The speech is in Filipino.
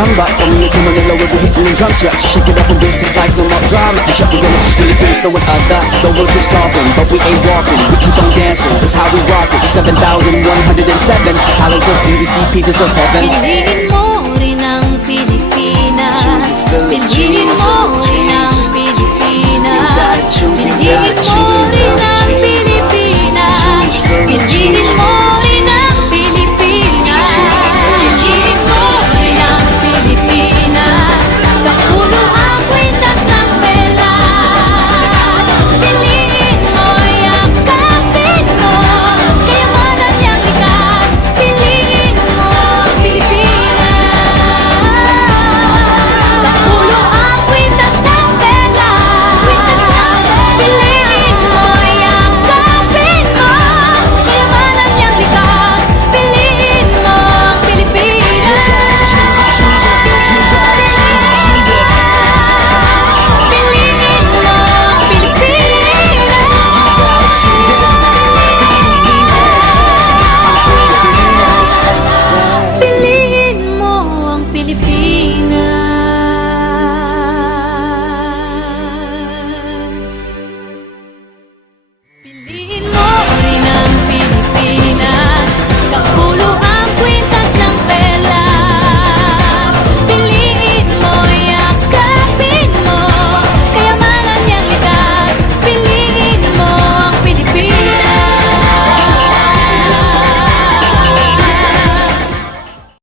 samba. From Manila to Manila, we'll be hitting the drum strap. Shake it up and bring some life, no more drama. You check the limits, just Philippines, throwing other. The world keeps talking, but we ain't walking. We keep on dancing, that's how we rock it. 7,107 islands of beauty, see pieces of heaven. Piliin mo rin ang Pilipinas. Choose the Philippines.